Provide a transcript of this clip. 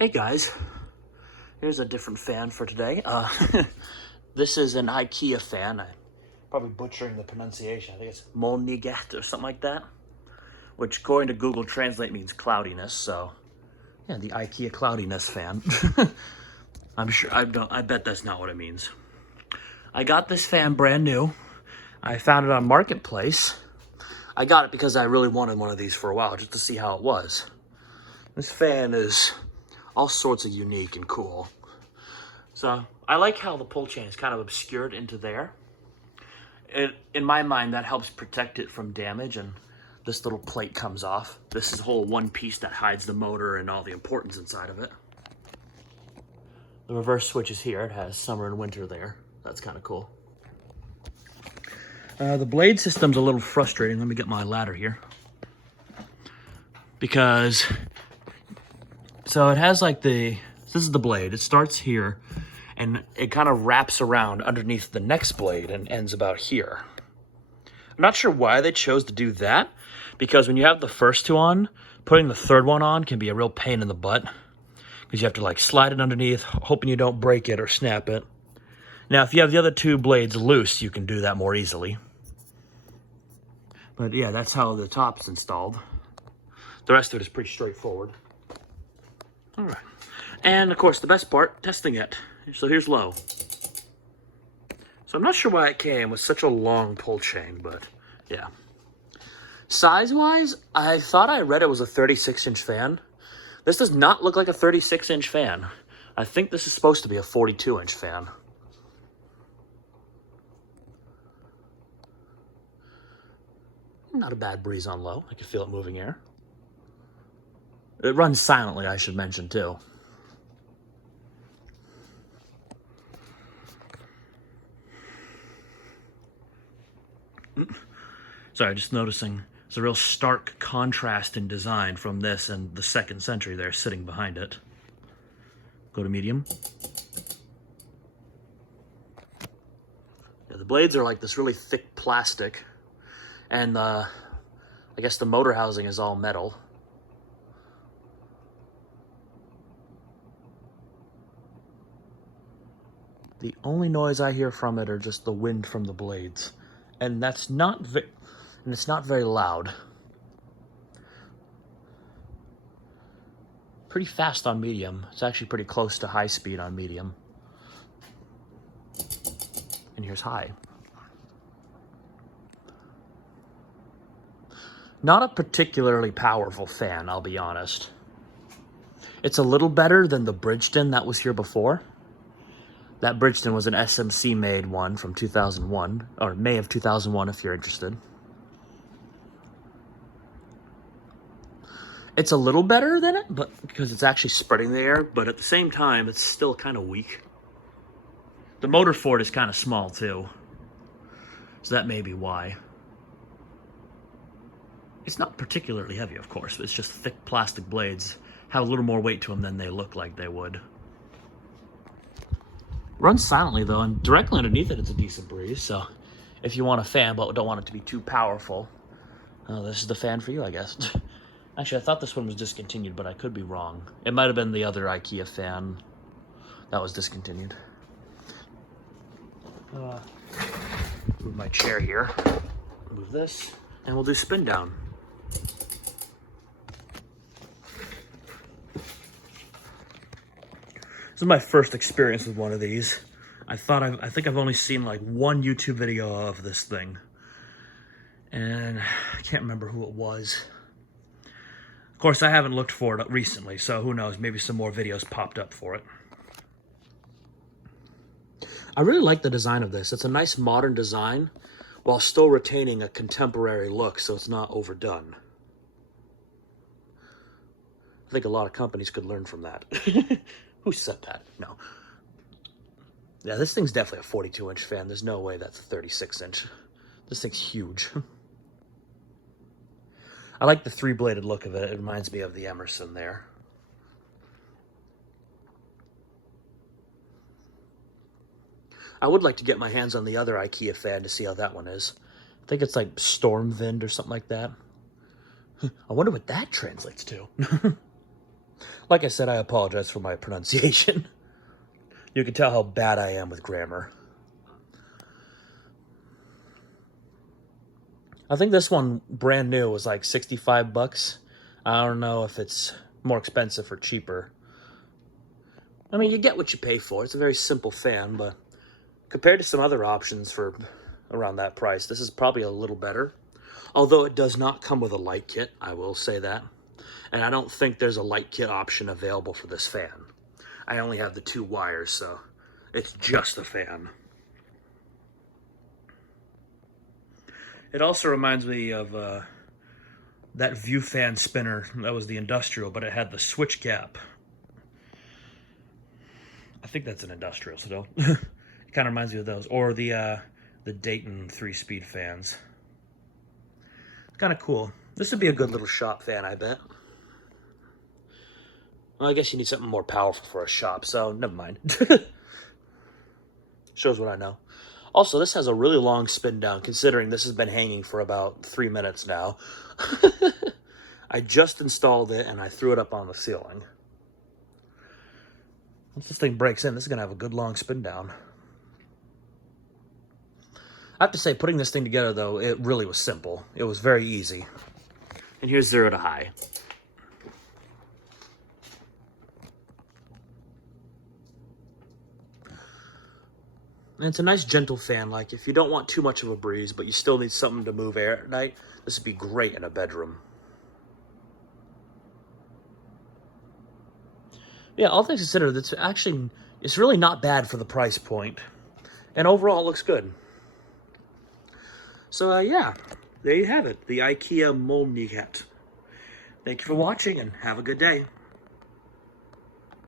Hey guys, here's a different fan for today. This is an IKEA fan. I'm probably butchering the pronunciation. I think it's Molnighet or something like that, which according to Google Translate means cloudiness. So, yeah, the IKEA cloudiness fan. I'm sure, I bet that's not what it means. I got this fan brand new. I found it on Marketplace. I got it because I really wanted one of these for a while, just to see how it was. This fan is all sorts of unique and cool. So I like how the pull chain is kind of obscured into there. In my mind, that helps protect it from damage, and this little plate comes off. This is a whole one piece that hides the motor and all the importance inside of it. The reverse switch is here. It has summer and winter there. That's kind of cool. The blade system's a little frustrating. Let me get my ladder here. Because, so it has like this is the blade. It starts here, and it kind of wraps around underneath the next blade and ends about here. I'm not sure why they chose to do that, because when you have the first two on, putting the third one on can be a real pain in the butt, because you have to like slide it underneath, hoping you don't break it or snap it. Now, if you have the other two blades loose, you can do that more easily. But yeah, that's how the top's installed. The rest of it is pretty straightforward. All right. And of course, the best part, testing it. So here's low. So I'm not sure why it came with such a long pull chain, but yeah. Size-wise, I thought I read it was a 36-inch fan. This does not look like a 36-inch fan. I think this is supposed to be a 42-inch fan. Not a bad breeze on low. I can feel it moving air. It runs silently, I should mention, too. Sorry, just noticing there's a real stark contrast in design from this and the 2nd Century there sitting behind it. Go to medium. Yeah, the blades are like this really thick plastic, and I guess the motor housing is all metal. The only noise I hear from it are just the wind from the blades, and it's not very loud. Pretty fast on medium. It's actually pretty close to high speed on medium. And here's high. Not a particularly powerful fan, I'll be honest. It's a little better than the Bridgeton that was here before. That Bridgeton was an SMC made one from 2001, or May of 2001 if you're interested. It's a little better than it, but because it's actually spreading the air, but at the same time, it's still kind of weak. The motor for it is kind of small too, so that may be why. It's not particularly heavy, of course, but it's just thick plastic blades. Have a little more weight to them than they look like they would. Runs silently though, and directly underneath it, it's a decent breeze. So if you want a fan but don't want it to be too powerful, this is the fan for you, I guess. Actually, I thought this one was discontinued, but I could be wrong. It might have been the other IKEA fan that was discontinued. Move my chair here. Move this, and we'll do spin down. This is my first experience with one of these. I think I've only seen like one YouTube video of this thing, and I can't remember who it was. Of course, I haven't looked for it recently, so who knows, maybe some more videos popped up for it. I really like the design of this. It's a nice modern design while still retaining a contemporary look, so it's not overdone. I think a lot of companies could learn from that. Who said that? No. Yeah, this thing's definitely a 42-inch fan. There's no way that's a 36-inch. This thing's huge. I like the 3-bladed look of it. It reminds me of the Emerson there. I would like to get my hands on the other IKEA fan to see how that one is. I think it's like Stormwind or something like that. I wonder what that translates to. Like I said, I apologize for my pronunciation. You can tell how bad I am with grammar. I think this one, brand new, was like 65 bucks. I don't know if it's more expensive or cheaper. I mean, you get what you pay for. It's a very simple fan, but compared to some other options for around that price, this is probably a little better. Although it does not come with a light kit, I will say that. And I don't think there's a light kit option available for this fan. I only have the 2 wires, so it's just a fan. It also reminds me of that View fan spinner. That was the industrial, but it had the switch gap. I think that's an industrial still. It kind of reminds me of those. Or the Dayton 3-speed fans. It's kind of cool. This would be a good little shop fan, I bet. Well, I guess you need something more powerful for a shop, so never mind. Shows what I know. Also, this has a really long spin down, considering this has been hanging for about 3 minutes now. I just installed it, and I threw it up on the ceiling. Once this thing breaks in, this is going to have a good long spin down. I have to say, putting this thing together, though, it really was simple. It was very easy. And here's 0 to high. And it's a nice gentle fan. Like, if you don't want too much of a breeze, but you still need something to move air at night, this would be great in a bedroom. Yeah, all things considered, it's really not bad for the price point. And overall, it looks good. So, yeah, there you have it. The IKEA Molnighet. Thank you for watching, and have a good day.